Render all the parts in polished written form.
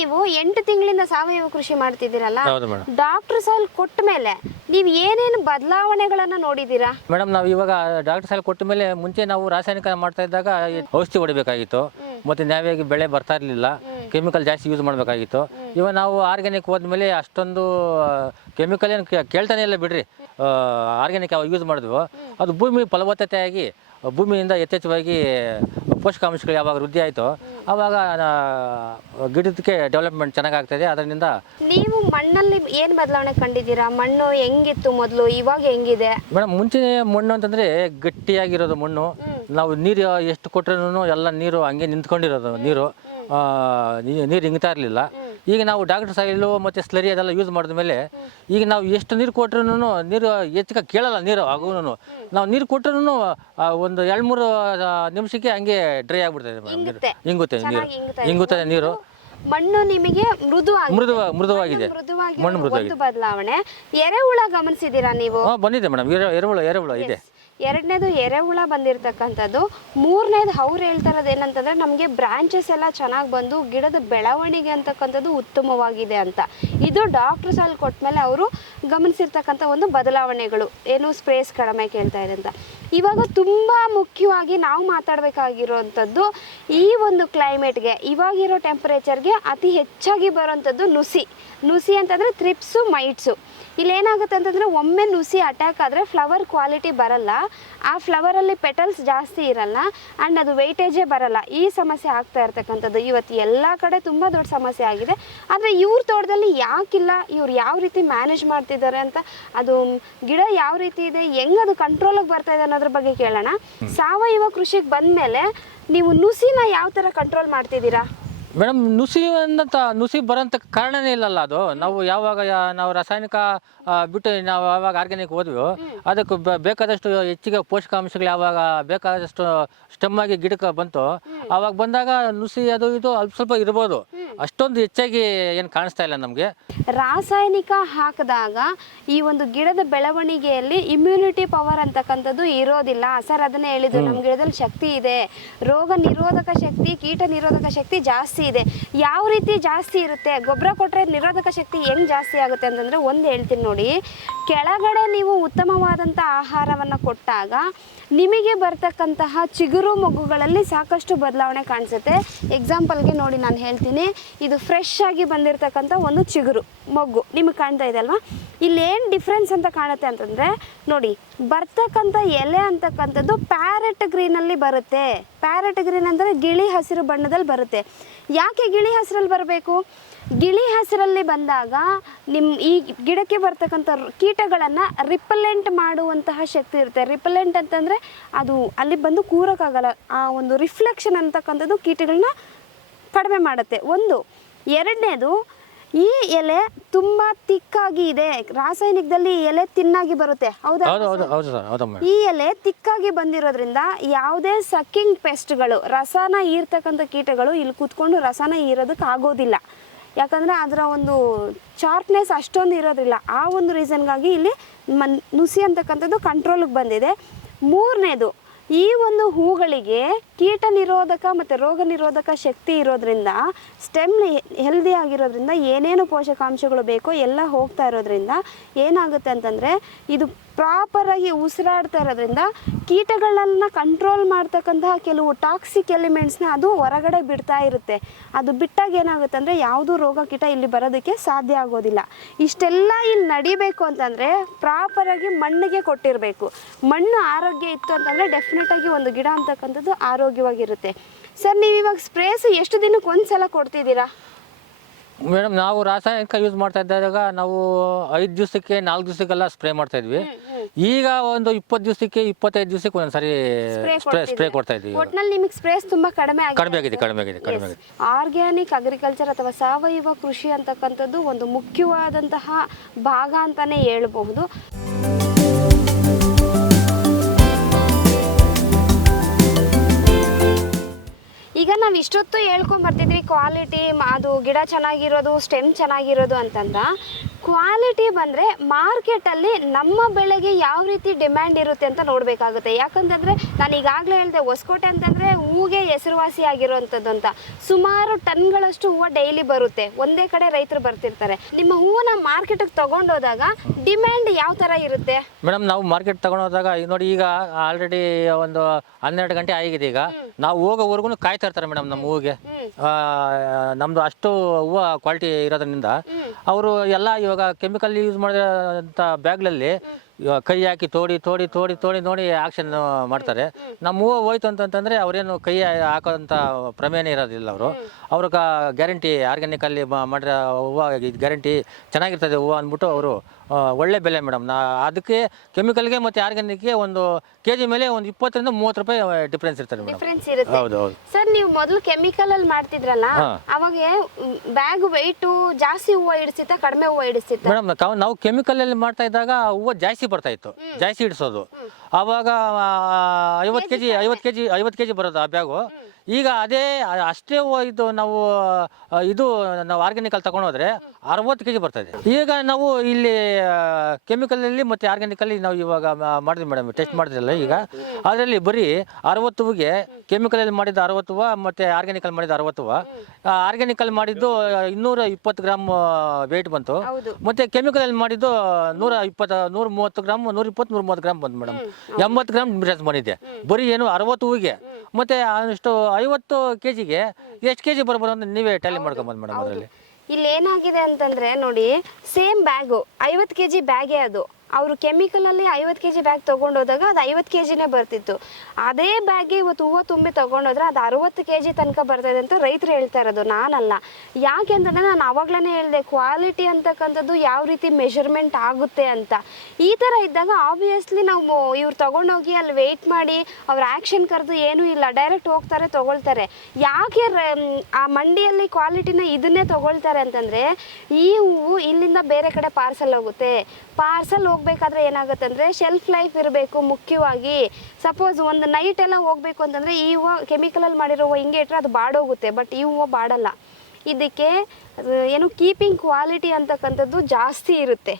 ನೀವು 8 ತಿಂಗಳಿಂದ ಸಾವಯವ ಕೃಷಿ ಮಾಡ್ತಿದ್ದೀರಲ್ಲ, ಹೌದು ಮೇಡಮ್. ಡಾಕ್ಟರ್ ಸಾಲ್ ಕೊಟ್ಟ ಮೇಲೆ ನೀವು ಏನೇನು ಬದಲಾವಣೆಗಳನ್ನ ನೋಡಿದ್ದೀರಾ? ಮೇಡಮ್ ನಾವು ಇವಾಗ ಡಾಕ್ಟರ್ ಸಾಲ ಕೊಟ್ಟ ಮೇಲೆ ಮುಂಚೆ ನಾವು ರಾಸಾಯನಿಕ ಮಾಡ್ತಾ ಇದ್ದಾಗ ಔಷಧಿ ಹೊಡಿಬೇಕಾಗಿತ್ತು, ಮತ್ತು ನ್ಯಾಯವಾಗಿ ಬೆಳೆ ಬರ್ತಾ ಇರಲಿಲ್ಲ, ಕೆಮಿಕಲ್ ಜಾಸ್ತಿ ಯೂಸ್ ಮಾಡಬೇಕಾಗಿತ್ತು. ಇವಾಗ ನಾವು ಆರ್ಗ್ಯಾನಿಕ್ ಹೋದ್ಮೇಲೆ ಅಷ್ಟೊಂದು ಕೆಮಿಕಲ್ ಏನು ಕೇಳ್ತಾನೆ ಇಲ್ಲ ಬಿಡ್ರಿ. ಆರ್ಗ್ಯಾನಿಕ್ ಯಾವ ಯೂಸ್ ಮಾಡಿದ್ವು ಅದು ಭೂಮಿ ಫಲವತ್ತತೆಯಾಗಿ ಭೂಮಿಯಿಂದ ಯಥೇಚ್ಛವಾಗಿ ಪೋಷಕಾಂಶಗಳು ಯಾವಾಗ ವೃದ್ಧಿ ಆಯಿತು ಆವಾಗ ಗಿಡದಕ್ಕೆ ಡೆವಲಪ್ಮೆಂಟ್ ಚೆನ್ನಾಗಾಗ್ತದೆ. ಅದರಿಂದ ನೀವು ಮಣ್ಣಲ್ಲಿ ಏನು ಬದಲಾವಣೆ ಕಂಡಿದ್ದೀರಾ? ಮಣ್ಣು ಹೆಂಗಿತ್ತು ಮೊದಲು, ಇವಾಗ ಹೆಂಗಿದೆ? ಮೇಡಮ್ ಮುಂಚೆ ಮಣ್ಣು ಅಂತಂದರೆ ಗಟ್ಟಿಯಾಗಿರೋದು ಮಣ್ಣು. ನಾವು ನೀರು ಎಷ್ಟು ಕೊಟ್ಟರೂ ಎಲ್ಲ ನೀರು ಹಂಗೆ ನಿಂತ್ಕೊಂಡಿರೋದು, ನೀರು ಹಿಂಗ್ತಾ ಇರಲಿಲ್ಲ. ಈಗ ನಾವು ಡಾಕ್ಟರ್ ಸಾಯಿಲು ಮತ್ತು ಸ್ಲರಿ ಅದೆಲ್ಲ ಯೂಸ್ ಮಾಡಿದ್ಮೇಲೆ ಈಗ ನಾವು ಎಷ್ಟು ನೀರು ಕೊಟ್ರೂ ನೀರು ಹೆಚ್ಚಿಗೆ ಕೇಳಲ್ಲ. ನೀರು ಆಗೂ ನಾವು ನೀರು ಕೊಟ್ಟರು ಒಂದು 2-3 ನಿಮಿಷಕ್ಕೆ ಹಂಗೆ ಡ್ರೈ ಆಗಿಬಿಡ್ತದೆ ಹಿಂಗುತ್ತದೆ ನೀರು. ಮಣ್ಣು ನಿಮಗೆ ಮೃದುವಾಗಿದೆ. ಮಣ್ಣು ಮೃದುವಾಗಿದೆ. ಬದಲಾವಣೆ. ಎರೆಹುಳ ಗಮನಿಸಿದ್ದೀರಾ ನೀವು? ಬಂದಿದೆ ಮೇಡಮ್, ಎರೆಹುಳ ಇದೆ. ಎರಡನೇದು ಎರೆಹುಳ ಬಂದಿರತಕ್ಕಂಥದ್ದು. ಮೂರನೇದು ಅವ್ರು ಹೇಳ್ತಾ ಇರೋದು ಏನಂತಂದರೆ ನಮಗೆ ಬ್ರಾಂಚಸ್ ಎಲ್ಲ ಚೆನ್ನಾಗಿ ಬಂದು ಗಿಡದ ಬೆಳವಣಿಗೆ ಅಂತಕ್ಕಂಥದ್ದು ಉತ್ತಮವಾಗಿದೆ ಅಂತ. ಇದು ಡಾಕ್ಟರ್ ಸಾಲ್ ಕೊಟ್ಟ ಅವರು ಗಮನಿಸಿರ್ತಕ್ಕಂಥ ಒಂದು ಬದಲಾವಣೆಗಳು. ಏನು ಸ್ಪ್ರೇಸ್ ಕಡಿಮೆ ಕೇಳ್ತಾ ಇದೆ ಅಂತ. ಇವಾಗ ತುಂಬ ಮುಖ್ಯವಾಗಿ ನಾವು ಮಾತಾಡಬೇಕಾಗಿರೋವಂಥದ್ದು ಈ ಒಂದು ಕ್ಲೈಮೇಟ್ಗೆ, ಇವಾಗಿರೋ ಟೆಂಪರೇಚರ್ಗೆ ಅತಿ ಹೆಚ್ಚಾಗಿ ಬರೋವಂಥದ್ದು ನುಸಿ ಅಂತಂದರೆ ಥ್ರಿಪ್ಸು, ಮೈಟ್ಸು. ಇಲ್ಲೇನಾಗುತ್ತೆ ಅಂತಂದರೆ ಒಮ್ಮೆ ನುಸಿ ಅಟ್ಯಾಕ್ ಆದರೆ ಫ್ಲವರ್ ಕ್ವಾಲಿಟಿ ಬರಲ್ಲ, ಆ ಫ್ಲವರಲ್ಲಿ ಪೆಟಲ್ಸ್ ಜಾಸ್ತಿ ಇರಲ್ಲ, ಆ್ಯಂಡ್ ಅದು ವೆಯ್ಟೇಜೇ ಬರಲ್ಲ. ಈ ಸಮಸ್ಯೆ ಆಗ್ತಾ ಇರ್ತಕ್ಕಂಥದ್ದು ಇವತ್ತು ಎಲ್ಲ ಕಡೆ ತುಂಬ ದೊಡ್ಡ ಸಮಸ್ಯೆ ಆಗಿದೆ. ಆದರೆ ಇವ್ರ ತೋಟದಲ್ಲಿ ಯಾಕಿಲ್ಲ, ಇವ್ರು ಯಾವ ರೀತಿ ಮ್ಯಾನೇಜ್ ಮಾಡ್ತಿದ್ದಾರೆ ಅಂತ, ಅದು ಗಿಡ ಯಾವ ರೀತಿ ಇದೆ, ಹೆಂಗೆ ಅದು ಕಂಟ್ರೋಲಿಗೆ ಬರ್ತಾ ಇದೆ ಅನ್ನೋದ್ರ ಬಗ್ಗೆ ಕೇಳೋಣ. ಸಾವಯವ ಕೃಷಿಗೆ ಬಂದಮೇಲೆ ನೀವು ನುಸಿನ ಯಾವ ಥರ ಕಂಟ್ರೋಲ್ ಮಾಡ್ತಿದ್ದೀರಾ? ಮೇಡಮ್ ನುಸಿ ಬರೋಂಥ ಕಾರಣನೇ ಇಲ್ಲಲ್ಲ. ಅದು ನಾವು ಯಾವಾಗ ನಾವು ರಾಸಾಯನಿಕ ಬಿಟ್ಟು ನಾವು ಯಾವಾಗ ಆರ್ಗ್ಯಾನಿಕ್ ಹೋದ್ವಿ ಅದಕ್ಕೆ ಬೇಕಾದಷ್ಟು ಹೆಚ್ಚಿಗೆ ಪೋಷಕಾಂಶಗಳು ಯಾವಾಗ ಬೇಕಾದಷ್ಟು ಸ್ಟೆಮ್ಮಾಗಿ ಗಿಡಕ್ಕೆ ಬಂತು ಆವಾಗ ಬಂದಾಗ ನುಸಿ ಅದು ಇದು ಅಲ್ಪ ಸ್ವಲ್ಪ ಇರ್ಬೋದು, ಅಷ್ಟೊಂದು ಹೆಚ್ಚಾಗಿ ಏನು ಕಾಣಿಸ್ತಾ ಇಲ್ಲ ನಮಗೆ. ರಾಸಾಯನಿಕ ಹಾಕಿದಾಗ ಈ ಒಂದು ಗಿಡದ ಬೆಳವಣಿಗೆಯಲ್ಲಿ ಇಮ್ಯುನಿಟಿ ಪವರ್ ಅಂತಕ್ಕಂಥದ್ದು ಇರೋದಿಲ್ಲ. ಸರ್ ಅದನ್ನೇ ಹೇಳಿದ್ರು, ನಮ್ಮ ಗಿಡದಲ್ಲಿ ಶಕ್ತಿ ಇದೆ, ರೋಗ ನಿರೋಧಕ ಶಕ್ತಿ, ಕೀಟ ನಿರೋಧಕ ಶಕ್ತಿ ಜಾಸ್ತಿ ಇದೆ. ಯಾವ ರೀತಿ ಜಾಸ್ತಿ ಇರುತ್ತೆ? ಗೊಬ್ಬರ ಕೊಟ್ಟರೆ ನಿರೋಧಕ ಶಕ್ತಿ ಹೆಂಗೆ ಜಾಸ್ತಿ ಆಗುತ್ತೆ ಅಂತಂದರೆ ಒಂದು ಹೇಳ್ತೀನಿ ನೋಡಿ. ಕೆಳಗಡೆ ನೀವು ಉತ್ತಮವಾದಂಥ ಆಹಾರವನ್ನು ಕೊಟ್ಟಾಗ ನಿಮಗೆ ಬರ್ತಕ್ಕಂತಹ ಚಿಗುರು ಮೊಗ್ಗುಗಳಲ್ಲಿ ಸಾಕಷ್ಟು ಬದಲಾವಣೆ ಕಾಣಿಸುತ್ತೆ. ಎಕ್ಸಾಂಪಲ್ಗೆ ನೋಡಿ ನಾನು ಹೇಳ್ತೀನಿ, ಇದು ಫ್ರೆಶ್ ಆಗಿ ಬಂದಿರತಕ್ಕಂಥ ಒಂದು ಚಿಗುರು ಮೊಗ್ಗು ನಿಮಗೆ ಕಾಣ್ತಾ ಇದೆ ಅಲ್ವಾ? ಇಲ್ಲೇನು ಡಿಫ್ರೆನ್ಸ್ ಅಂತ ಕಾಣುತ್ತೆ ಅಂತಂದರೆ ನೋಡಿ, ಬರ್ತಕ್ಕಂಥ ಎಲೆ ಅಂತಕ್ಕಂಥದ್ದು ಪ್ಯಾರೆಟ್ ಗ್ರೀನಲ್ಲಿ ಬರುತ್ತೆ. ಪ್ಯಾರೆಟ್ ಗ್ರೀನ್ ಅಂದರೆ ಗಿಳಿ ಹಸಿರು ಬಣ್ಣದಲ್ಲಿ ಬರುತ್ತೆ. ಯಾಕೆ ಗಿಳಿ ಹಸಿರಲ್ಲಿ ಬರಬೇಕು? ಗಿಳಿ ಹಸಿರಲ್ಲಿ ಬಂದಾಗ ನಿಮ್ಮ ಈ ಗಿಡಕ್ಕೆ ಬರ್ತಕ್ಕಂಥ ಕೀಟಗಳನ್ನು ರಿಪಲೆಂಟ್ ಮಾಡುವಂತಹ ಶಕ್ತಿ ಇರುತ್ತೆ. ರಿಪಲೆಂಟ್ ಅಂತಂದರೆ ಅದು ಅಲ್ಲಿ ಬಂದು ಕೂರೋಕ್ಕಾಗಲ್ಲ. ಆ ಒಂದು ರಿಫ್ಲೆಕ್ಷನ್ ಅಂತಕ್ಕಂಥದ್ದು ಕೀಟಗಳನ್ನ ಕಡಿಮೆ ಮಾಡುತ್ತೆ. ಒಂದು. ಎರಡನೇದು, ಈ ಎಲೆ ತುಂಬ ತಿಕ್ಕಾಗಿ ಇದೆ. ರಾಸಾಯನಿಕದಲ್ಲಿ ಎಲೆ ತಿನ್ನಾಗಿ ಬರುತ್ತೆ, ಹೌದಾ? ಈ ಎಲೆ ತಿಕ್ಕಾಗಿ ಬಂದಿರೋದ್ರಿಂದ ಯಾವುದೇ ಸಕ್ಕಿಂಗ್ ಪೆಸ್ಟ್ಗಳು, ರಸನ ಹೀರ್ತಕ್ಕಂಥ ಕೀಟಗಳು ಇಲ್ಲಿ ಕೂತ್ಕೊಂಡು ರಸನ ಹೀರೋದಕ್ಕೆ ಆಗೋದಿಲ್ಲ. ಯಾಕಂದರೆ ಅದರ ಒಂದು ಶಾರ್ಪ್ನೆಸ್ ಅಷ್ಟೊಂದು ಇರೋದಿಲ್ಲ. ಆ ಒಂದು ರೀಸನ್ಗಾಗಿ ಇಲ್ಲಿ ನುಸಿ ಅಂತಕ್ಕಂಥದ್ದು ಕಂಟ್ರೋಲಿಗೆ ಬಂದಿದೆ. ಮೂರನೇದು, ಈ ಒಂದು ಹೂಗಳಿಗೆ ಕೀಟ ನಿರೋಧಕ ಮತ್ತು ರೋಗ ನಿರೋಧಕ ಶಕ್ತಿ ಇರೋದ್ರಿಂದ, ಸ್ಟೆಮ್ ಹೆಲ್ದಿ ಆಗಿರೋದ್ರಿಂದ ಏನೇನು ಪೋಷಕಾಂಶಗಳು ಬೇಕೋ ಎಲ್ಲ ಹೋಗ್ತಾ ಇರೋದ್ರಿಂದ ಏನಾಗುತ್ತೆ ಅಂತಂದರೆ ಇದು ಪ್ರಾಪರಾಗಿ ಉಸಿರಾಡ್ತಾ ಇರೋದ್ರಿಂದ ಕೀಟಗಳನ್ನು ಕಂಟ್ರೋಲ್ ಮಾಡ್ತಕ್ಕಂತಹ ಕೆಲವು ಟಾಕ್ಸಿಕ್ ಎಲಿಮೆಂಟ್ಸ್ನ ಅದು ಹೊರಗಡೆ ಬಿಡ್ತಾ ಇರುತ್ತೆ. ಅದು ಬಿಟ್ಟಾಗ ಏನಾಗುತ್ತೆ ಅಂದರೆ ಯಾವುದೂ ರೋಗ ಕೀಟ ಇಲ್ಲಿ ಬರೋದಕ್ಕೆ ಸಾಧ್ಯ ಆಗೋದಿಲ್ಲ. ಇಷ್ಟೆಲ್ಲ ಇಲ್ಲಿ ನಡಿಬೇಕು ಅಂತಂದರೆ ಪ್ರಾಪರಾಗಿ ಮಣ್ಣಿಗೆ ಕೊಟ್ಟಿರಬೇಕು. ಮಣ್ಣು ಆರೋಗ್ಯ ಇತ್ತು ಅಂತಂದರೆ ಡೆಫಿನೆಟಾಗಿ ಒಂದು ಗಿಡ ಅಂತಕ್ಕಂಥದ್ದು ಆರೋಗ್ಯವಾಗಿರುತ್ತೆ. ಸರ್, ನೀವು ಇವಾಗ ಸ್ಪ್ರೇಸ್ ಎಷ್ಟು ದಿನಕ್ಕೆ ಒಂದು ಸಲ ಕೊಡ್ತಿದ್ದೀರಾ? ಮೇಡಮ್ ನಾವು ರಾಸಾಯನಿಕ ಯೂಸ್ ಮಾಡ್ತಾ ಇದ್ದಾಗ ನಾವು 5 ದಿವಸಕ್ಕೆ 4 ದಿವಸಕ್ಕೆಲ್ಲ ಸ್ಪ್ರೇ ಮಾಡ್ತಾ ಇದ್ವಿ. ಈಗ ಒಂದು 20 ದಿವಸಕ್ಕೆ 25 ದಿವಸಕ್ಕೆ ಒಂದ್ಸರಿ ಸ್ಪ್ರೇ ಕೊಡ್ತಾ ಇದ್ವಿ. ಒಟ್ನಲ್ಲಿ ನಿಮಗೆ ಸ್ಪ್ರೇಸ್ ತುಂಬಾ ಕಡಿಮೆ ಆಗಿದೆ. ಆರ್ಗ್ಯಾನಿಕ್ ಅಗ್ರಿಕಲ್ಚರ್ ಅಥವಾ ಸಾವಯವ ಕೃಷಿ ಅಂತಕ್ಕಂಥದ್ದು ಒಂದು ಮುಖ್ಯವಾದಂತಹ ಭಾಗ ಅಂತಾನೆ ಹೇಳಬಹುದು. ಈಗ ನಾವು ಇಷ್ಟೊತ್ತು ಹೇಳ್ಕೊಂಡ್ ಬರ್ತಿದ್ವಿ ಕ್ವಾಲಿಟಿ, ಅದು ಗಿಡ ಚೆನ್ನಾಗಿರೋದು, ಸ್ಟೆಮ್ ಚೆನ್ನಾಗಿರೋದು ಅಂತಂದ್ರೆ ಕ್ವಾಲಿಟಿ ಬಂದರೆ ಮಾರ್ಕೆಟಲ್ಲಿ ನಮ್ಮ ಬೆಳೆಗೆ ಯಾವ ರೀತಿ ಡಿಮ್ಯಾಂಡ್ ಇರುತ್ತೆ ಅಂತ ನೋಡಬೇಕಾಗುತ್ತೆ. ಯಾಕಂತಂದರೆ ನಾನು ಈಗಾಗಲೇ ಹೇಳಿದೆ, ಹೊಸಕೋಟೆ ಅಂತಂದರೆ ಹೂಗೆ ಹೆಸರುವಾಸಿ ಆಗಿರುವಂಥದ್ದು ಅಂತ. ಸುಮಾರು ಟನ್ಗಳಷ್ಟು ಹೂವು ಡೈಲಿ ಬರುತ್ತೆ, ಒಂದೇ ಕಡೆ ರೈತರು ಬರ್ತಿರ್ತಾರೆ. ನಿಮ್ಮ ಹೂವನ್ನ ಮಾರ್ಕೆಟಿಗೆ ತೊಗೊಂಡೋದಾಗ ಡಿಮ್ಯಾಂಡ್ ಯಾವ ಥರ ಇರುತ್ತೆ ಮೇಡಮ್? ನಾವು ಮಾರ್ಕೆಟ್ ತಗೊಂಡೋದಾಗ ನೋಡಿ, ಈಗ ಆಲ್ರೆಡಿ ಒಂದು 12 ಗಂಟೆ ಆಗಿದೆ. ಈಗ ನಾವು ಹೋಗೋವರೆಗೂ ಕಾಯ್ತಾ ಇರ್ತಾರೆ ಮೇಡಮ್ ನಮ್ಮ ಹೂವಿಗೆ. ನಮ್ಮದು ಅಷ್ಟು ಹೂವು ಕ್ವಾಲಿಟಿ ಇರೋದ್ರಿಂದ ಅವರು ಎಲ್ಲ ಇವಾಗ ಕೆಮಿಕಲ್ ಯೂಸ್ ಮಾಡಿರೋಂಥ ಬ್ಯಾಗ್ಗಳಲ್ಲಿ ಕೈ ಹಾಕಿ ತೋಡಿ ನೋಡಿ ಆಕ್ಷನ್ ಮಾಡ್ತಾರೆ. ನಮ್ಮ ಹೂವು ಹೋಯ್ತು ಅಂತಂತಂದರೆ ಅವರೇನು ಕೈ ಹಾಕೋಂಥ ಪ್ರಮೇಯನೇ ಇರೋದಿಲ್ಲ. ಅವ್ರಿಗೆ ಗ್ಯಾರಂಟಿ ಆರ್ಗ್ಯಾನಿಕಲ್ಲಿ ಮಾಡಿರೋ ಹೂವು ಗ್ಯಾರಂಟಿ ಚೆನ್ನಾಗಿರ್ತದೆ ಹೂವು ಅಂದ್ಬಿಟ್ಟು ಅವರು ಒಳ್ಳೆ ಬೆಲೆ ಮೇಡಮ್. ಅದಕ್ಕೆ ಕೆಮಿಕಲ್ಗೆ ಮತ್ತು ಆರ್ಗ್ಯಾನಿಕ್ಗೆ ಒಂದು KG ಮೇಲೆ ಒಂದು 20 ರಿಂದ 30 ರೂಪಾಯಿ ಡಿಫ್ರೆನ್ಸ್ ಇರ್ತದೆ ಮೇಡಮ್. ಡಿಫ್ರೆನ್ಸ್ ಇರುತ್ತೆ. ಹೌದು ಹೌದು ಸರ್, ನೀವು ಮೊದಲು ಕೆಮಿಕಲ್ ಅಲ್ಲಿ ಮಾಡ್ತಿದ್ರಲ್ಲ, ಅವಾಗ ಬ್ಯಾಗ್ ವೆಯ್ಟು ಜಾಸ್ತಿ ಹೂವು ಇಡಿಸಿತ್ತ ಕಡಿಮೆ ಹೂವು ಇಡಿಸಿತ್ತ ಮೇಡಮ್? ನಾವು ಕೆಮಿಕಲ್ ಅಲ್ಲಿ ಮಾಡ್ತಾ ಇದ್ದಾಗ ಹೂವು ಜಾಸ್ತಿ ಬರ್ತಾ ಇತ್ತು, ಜಾಸ್ತಿ ಇಡಿಸೋದು. ಆವಾಗ 50 kg ಬರೋದು ಆ ಬ್ಯಾಗು. ಈಗ ಅಷ್ಟೇ ಇದು ನಾವು ಆರ್ಗ್ಯಾನಿಕಲ್ ತಗೊಂಡೋದ್ರೆ 60 kg ಬರ್ತದೆ. ಈಗ ನಾವು ಇಲ್ಲಿ ಕೆಮಿಕಲಲ್ಲಿ ಮತ್ತು ಆರ್ಗ್ಯಾನಿಕಲ್ಲಿ ನಾವು ಇವಾಗ ಮಾಡಿದ್ವಿ ಮೇಡಮ್, ಟೆಸ್ಟ್ ಮಾಡಿದ್ರಲ್ಲ. ಈಗ ಅದರಲ್ಲಿ ಬರೀ 60 ಹೂವಿಗೆ ಕೆಮಿಕಲಲ್ಲಿ ಮಾಡಿದ್ದು 60 ಹೂವು ಮತ್ತು ಆರ್ಗ್ಯಾನಿಕಲ್ ಮಾಡಿದ್ದು 60 ಹೂವು. ಆರ್ಗ್ಯಾನಿಕಲ್ ಮಾಡಿದ್ದು 220 ಗ್ರಾಮ್ ವೆಯ್ಟ್ ಬಂತು, ಮತ್ತು ಕೆಮಿಕಲಲ್ಲಿ ಮಾಡಿದ್ದು 130 ಗ್ರಾಮ್ 130 ಗ್ರಾಮ್ ಬಂತು ಮೇಡಮ್. 80 ಗ್ರಾಮ್ ಡಿಫ್ರೆನ್ಸ್ ಬಂದಿದೆ ಬರೀ 60 ಹೂವಿಗೆ. ಮತ್ತು ಅಷ್ಟು 50 kgಗೆ ಎಷ್ಟು KG ಬರ್ಬೋದು ಅಂತ ನೀವೇ ಟ್ಯಾಲಿ ಮಾಡ್ಕೊಂಬಂದು ಮೇಡಮ್. ಅದರಲ್ಲಿ ಇಲ್ಲಿ ಏನಾಗಿದೆ ಅಂತಂದ್ರೆ ನೋಡಿ, ಸೇಮ್ ಬ್ಯಾಗು 50 kg ಬ್ಯಾಗೇ ಅದು. ಅವರು ಕೆಮಿಕಲಲ್ಲಿ 50 kg ಬ್ಯಾಗ್ ತೊಗೊಂಡೋದಾಗ ಅದು 50 kgನೇ ಬರ್ತಿತ್ತು. ಅದೇ ಬ್ಯಾಗ್ಗೆ ಇವತ್ತು ಹೂವು ತುಂಬಿ ತೊಗೊಂಡೋದ್ರೆ ಅದು 60 kg ತನಕ ಬರ್ತಾಯಿದೆ ಅಂತ ರೈತರು ಹೇಳ್ತಾ ಇರೋದು, ನಾನಲ್ಲ. ಯಾಕೆ ಅಂತಂದರೆ ನಾನು ಆವಾಗಲೇ ಹೇಳಿದೆ, ಕ್ವಾಲಿಟಿ ಅಂತಕ್ಕಂಥದ್ದು ಯಾವ ರೀತಿ ಮೆಷರ್ಮೆಂಟ್ ಆಗುತ್ತೆ ಅಂತ. ಈ ಥರ ಇದ್ದಾಗ ಆಬ್ವಿಯಸ್ಲಿ ನಾವು ಇವ್ರು ತೊಗೊಂಡೋಗಿ ಅಲ್ಲಿ ವೆಯ್ಟ್ ಮಾಡಿ ಅವ್ರ ಆ್ಯಕ್ಷನ್ ಕರೆದು ಏನೂ ಇಲ್ಲ, ಡೈರೆಕ್ಟ್ ಹೋಗ್ತಾರೆ ತೊಗೊಳ್ತಾರೆ. ಯಾಕೆ ಆ ಮಂಡಿಯಲ್ಲಿ ಕ್ವಾಲಿಟಿನ ಇದನ್ನೇ ತೊಗೊಳ್ತಾರೆ ಅಂತಂದರೆ, ಈ ಹೂವು ಇಲ್ಲಿಂದ ಬೇರೆ ಕಡೆ ಪಾರ್ಸಲ್ ಹೋಗುತ್ತೆ. ಪಾರ್ಸಲ್ ಹೋಗ್ಬೇಕಾದ್ರೆ ಏನಾಗುತ್ತೆ ಅಂದರೆ ಶೆಲ್ಫ್ ಲೈಫ್ ಇರಬೇಕು ಮುಖ್ಯವಾಗಿ. ಸಪೋಸ್ ಒಂದು ನೈಟ್ ಎಲ್ಲ ಹೋಗ್ಬೇಕು ಅಂತಂದರೆ ಈ ಹೂವು ಕೆಮಿಕಲಲ್ಲಿ ಮಾಡಿರೋ ಹೂವು ಹಿಂಗೆ ಇಟ್ಟರೆ ಅದು ಬಾಡೋಗುತ್ತೆ, ಬಟ್ ಈ ಹೂವು ಬಾಡಲ್ಲ. ಇದಕ್ಕೆ ಏನು ಕೀಪಿಂಗ್ ಕ್ವಾಲಿಟಿ ಅಂತಕ್ಕಂಥದ್ದು ಜಾಸ್ತಿ ಇರುತ್ತೆ.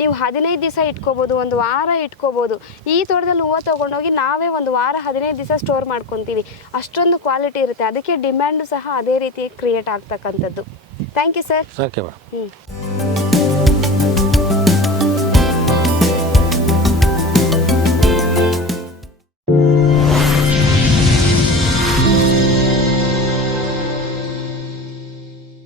ನೀವು 15 ದಿವಸ ಇಟ್ಕೋಬೋದು, ಒಂದು ವಾರ ಇಟ್ಕೋಬೋದು. ಈ ತೋಟದಲ್ಲಿ ಹೂವು ತೊಗೊಂಡೋಗಿ ನಾವೇ ಒಂದು ವಾರ 15 ದಿವಸ ಸ್ಟೋರ್ ಮಾಡ್ಕೊತೀವಿ, ಅಷ್ಟೊಂದು ಕ್ವಾಲಿಟಿ ಇರುತ್ತೆ. ಅದಕ್ಕೆ ಡಿಮ್ಯಾಂಡು ಸಹ ಅದೇ ರೀತಿ ಕ್ರಿಯೇಟ್ ಆಗ್ತಕ್ಕಂಥದ್ದು. Thank you sir. Okay madam.